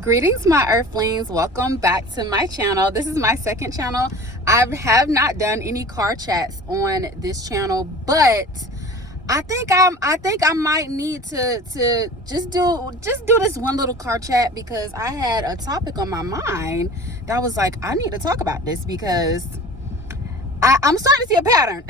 Greetings, my earthlings. Welcome back to my channel. This is my second channel. I have not done any car chats on this channel, but I think I might need to just do this one little car chat, because I had a topic on my mind that was like, I need to talk about this because I'm starting to see a pattern.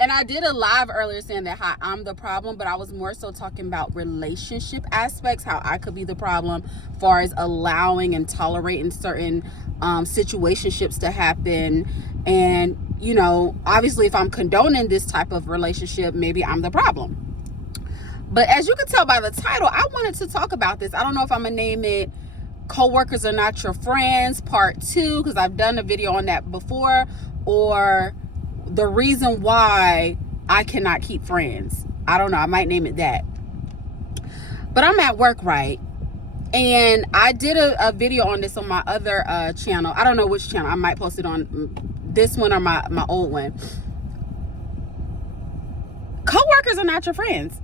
And I did a live earlier saying that how I'm the problem, but I was more so talking about relationship aspects, how I could be the problem as far as allowing and tolerating certain situationships to happen. And, you know, obviously if I'm condoning this type of relationship, maybe I'm the problem. But as you can tell by the title, I wanted to talk about this. I don't know if I'm gonna name it Coworkers Are Not Your Friends Part 2, because I've done a video on that before, or the reason why I cannot keep friends. I don't know, I might name it that. But I'm at work, right? And I did a video on this on my other channel. I don't know which channel. I might post it on this one or my old one. Coworkers are not your friends.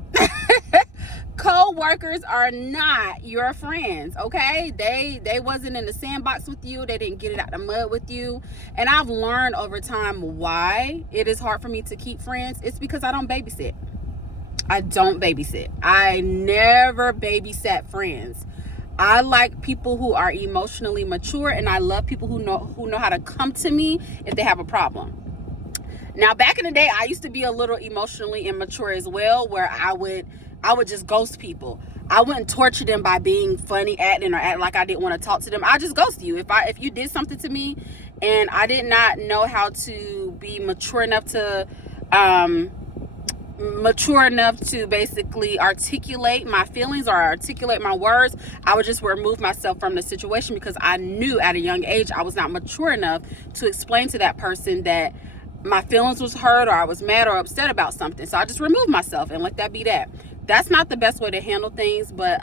Co-workers are not your friends, okay? They wasn't in the sandbox with you. They didn't get it out the mud with you. And I've learned over time why it is hard for me to keep friends. It's because I don't babysit. I don't babysit. I never babysat friends. I like people who are emotionally mature, and I love people who know how to come to me if they have a problem. Now, back in the day, I used to be a little emotionally immature as well, where I would just ghost people. I wouldn't torture them by being funny, acting like I didn't want to talk to them. I just ghost you. If you did something to me and I did not know how to be mature enough to basically articulate my feelings or articulate my words, I would just remove myself from the situation, because I knew at a young age I was not mature enough to explain to that person that my feelings was hurt or I was mad or upset about something. So I just removed myself and let that be that. That's not the best way to handle things. But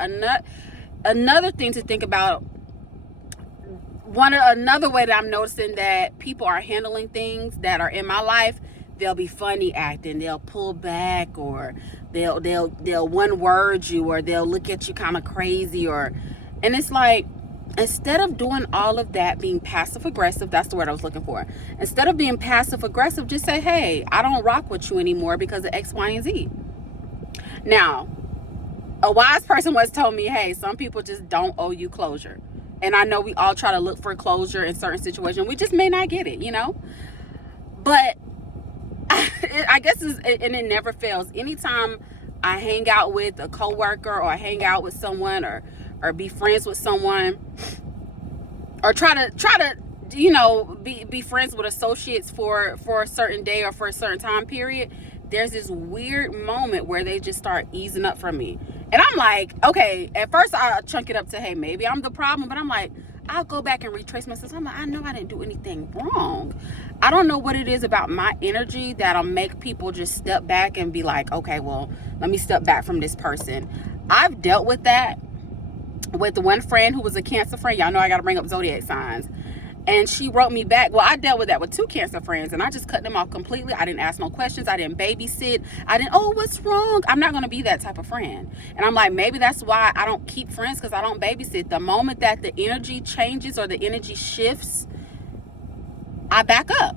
another thing to think about, another way that I'm noticing that people are handling things that are in my life, they'll be funny acting, they'll pull back, or they'll one word you, or they'll look at you kind of crazy, and it's like, instead of doing all of that, being passive aggressive, that's the word I was looking for. Instead of being passive aggressive, just say, hey, I don't rock with you anymore because of X, Y, and Z. Now, a wise person once told me, hey, some people just don't owe you closure. And I know we all try to look for closure in certain situations. We just may not get it, you know? But I guess it never fails. Anytime I hang out with a coworker, or I hang out with someone, or be friends with someone, or try to you know, be friends with associates for a certain day or for a certain time period, there's this weird moment where they just start easing up from me. And I'm like, okay, at first I chunk it up to, hey, maybe I'm the problem, but I'm like, I'll go back and retrace myself. I'm like, I know I didn't do anything wrong. I don't know what it is about my energy that'll make people just step back and be like, okay, well, let me step back from this person. I've dealt with that with one friend who was a Cancer friend. Y'all know I got to bring up zodiac signs. And she wrote me back. Well, I dealt with that with 2 Cancer friends, and I just cut them off completely. I didn't ask no questions. I didn't babysit. I didn't, oh, what's wrong? I'm not going to be that type of friend. And I'm like, maybe that's why I don't keep friends, because I don't babysit. The moment that the energy changes or the energy shifts, I back up.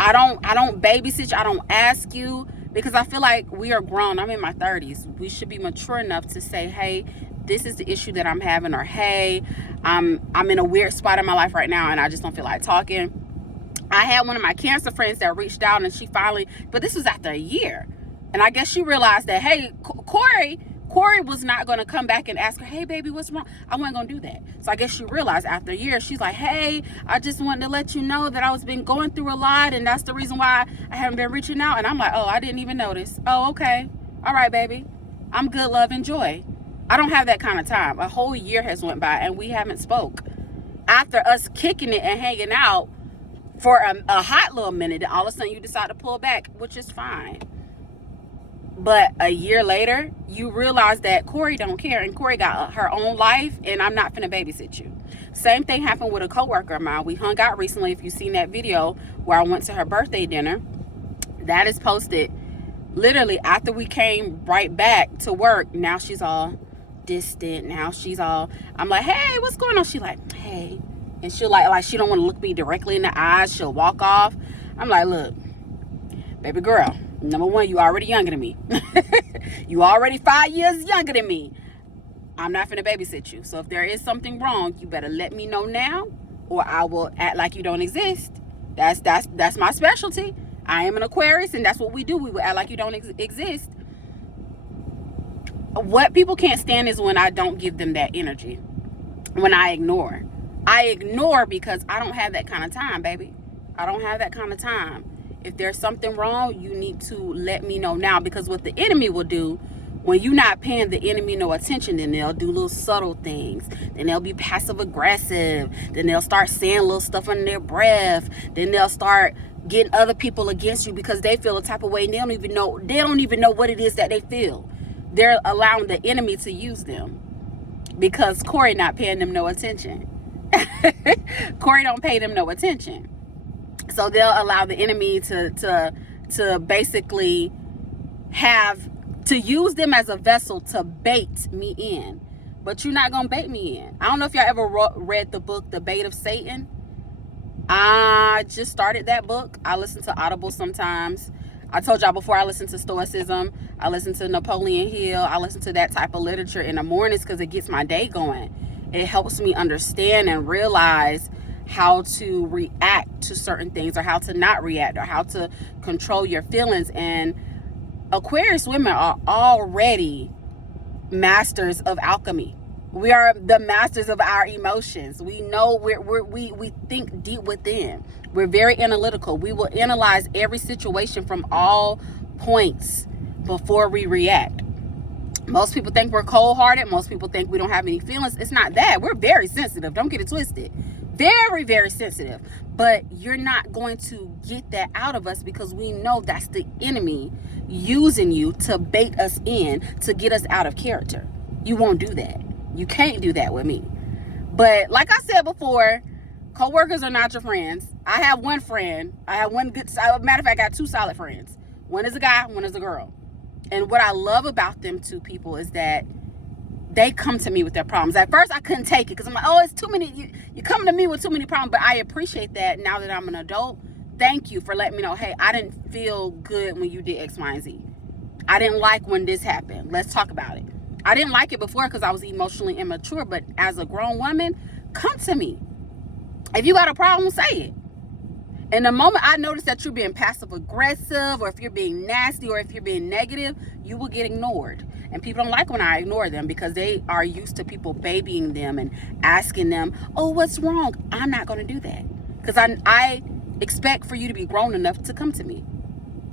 I don't babysit you. I don't ask you, because I feel like we are grown. I'm in my 30s. We should be mature enough to say, hey, this is the issue that I'm having, or hey, I'm in a weird spot in my life right now and I just don't feel like talking. I had one of my Cancer friends that reached out, and she finally, but this was after a year, and I guess she realized that, hey, Corey was not going to come back and ask her, hey baby, what's wrong? I wasn't going to do that. So I guess she realized after a year, she's like, hey, I just wanted to let you know that I was been going through a lot, and that's the reason why I haven't been reaching out. And I'm like, oh, I didn't even notice. Oh, okay, all right, baby, I'm good, love, enjoy. I don't have that kind of time. A whole year has went by and we haven't spoke. After us kicking it and hanging out for a hot little minute, and all of a sudden you decide to pull back, which is fine. But a year later, you realize that Corey don't care, and Corey got her own life, and I'm not finna babysit you. Same thing happened with a coworker of mine. We hung out recently. If you've seen that video where I went to her birthday dinner, that is posted literally after we came right back to work. Now she's all distant. Now she's all, I'm like, hey, what's going on? She like, hey. And she'll like she don't want to look me directly in the eyes. She'll walk off. I'm like, look, baby girl, number one, you already younger than me. You already 5 years younger than me. I'm not finna babysit you. So if there is something wrong, you better let me know now, or I will act like you don't exist. That's my specialty. I am an Aquarius, and that's what we do. We will act like you don't exist. What people can't stand is when I don't give them that energy. When I ignore. I ignore because I don't have that kind of time, baby. I don't have that kind of time. If there's something wrong, you need to let me know now, because what the enemy will do, when you're not paying the enemy no attention, then they'll do little subtle things. Then they'll be passive aggressive. Then they'll start saying little stuff under their breath. Then they'll start getting other people against you because they feel a type of way and they don't even know what it is that they feel. They're allowing the enemy to use them because Corey not paying them no attention. Corey don't pay them no attention. So they'll allow the enemy to basically use them as a vessel to bait me in. But you're not gonna bait me in. I don't know if y'all ever read the book The Bait of Satan. I just started that book. I listen to Audible sometimes. I told y'all before, I listen to Stoicism. I listen to Napoleon Hill. I listen to that type of literature in the mornings because it gets my day going. It helps me understand and realize how to react to certain things, or how to not react, or how to control your feelings. And Aquarius women are already masters of alchemy. We are the masters of our emotions. We know we think deep within. We're very analytical. We will analyze every situation from all points before we react. Most people think we're cold-hearted. Most people think we don't have any feelings. It's not that. We're very sensitive. Don't get it twisted. Very, very sensitive. But you're not going to get that out of us because we know that's the enemy using you to bait us in, to get us out of character. You won't do that. You can't do that with me. But like I said before, co-workers are not your friends. I have one friend. I have one good, matter of fact, I got two solid friends. One is a guy, one is a girl. And what I love about them two people is that they come to me with their problems. At first, I couldn't take it because I'm like, oh, it's too many. You come to me with too many problems. But I appreciate that now that I'm an adult. Thank you for letting me know, hey, I didn't feel good when you did X, Y, and Z. I didn't like when this happened. Let's talk about it. I didn't like it before because I was emotionally immature. But as a grown woman, come to me. If you got a problem, say it. And the moment I notice that you're being passive aggressive, or if you're being nasty, or if you're being negative, you will get ignored. And people don't like when I ignore them because they are used to people babying them and asking them, oh, what's wrong? I'm not going to do that because I expect for you to be grown enough to come to me.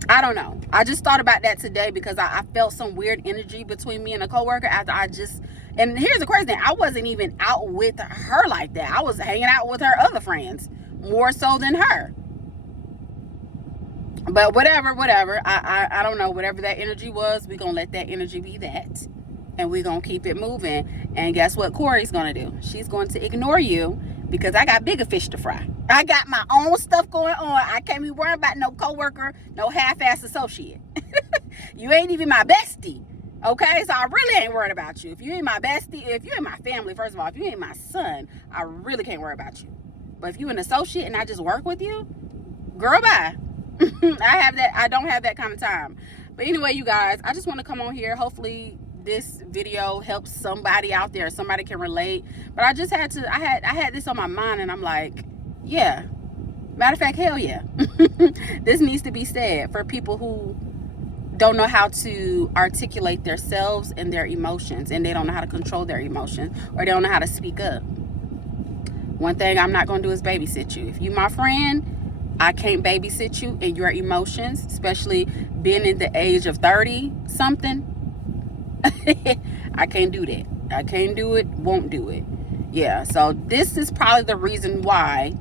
I don't know. I just thought about that today because I felt some weird energy between me and a coworker after and here's the crazy thing. I wasn't even out with her like that. I was hanging out with her other friends more so than her. But whatever. I don't know. Whatever that energy was, we're going to let that energy be that. And we're going to keep it moving. And guess what Corey's going to do? She's going to ignore you because I got bigger fish to fry. I got my own stuff going on. I can't be worried about no coworker, no half-ass associate. You ain't even my bestie. Okay? So I really ain't worried about you. If you ain't my bestie, if you ain't my family, first of all, if you ain't my son, I really can't worry about you. But if you an associate and I just work with you, girl, bye. I don't have that kind of time. But anyway, you guys, I just want to come on here. Hopefully this video helps somebody out there. Somebody can relate. But I just had to, I had this on my mind and I'm like, yeah. Matter of fact, hell yeah. This needs to be said for people who don't know how to articulate themselves and their emotions, and they don't know how to control their emotions, or they don't know how to speak up. One thing I'm not going to do is babysit you. If you my friend, I can't babysit you in your emotions, especially being in the age of 30 something. I can't do that. I can't do it, won't do it. Yeah, so this is probably the reason why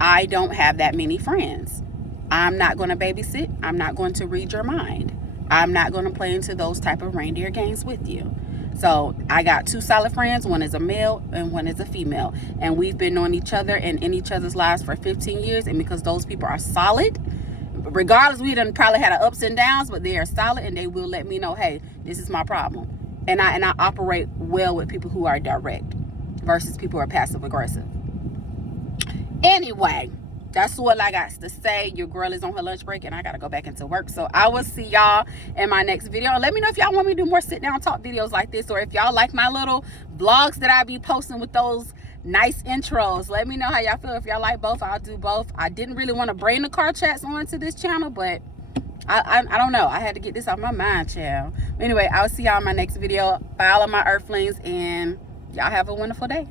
I don't have that many friends. I'm not going to babysit. I'm not going to read your mind. I'm not going to play into those type of reindeer games with you. So I got two solid friends. One is a male and one is a female. And we've been knowing each other and in each other's lives for 15 years. And because those people are solid, regardless, we done probably had ups and downs, but they are solid and they will let me know, hey, this is my problem. And I operate well with people who are direct versus people who are passive aggressive. Anyway, that's what I got to say. Your girl is on her lunch break and I gotta go back into work. So I will see y'all in my next video. Let me know if y'all want me to do more sit down talk videos like this, or if y'all like my little vlogs that I be posting with those nice intros. Let me know how y'all feel. If y'all like both, I'll do both. I didn't really want to bring the car chats onto this channel, but I don't know. I had to get this off my mind, child. Anyway, I'll see y'all in my next video. Bye, all of my earthlings, and y'all have a wonderful day.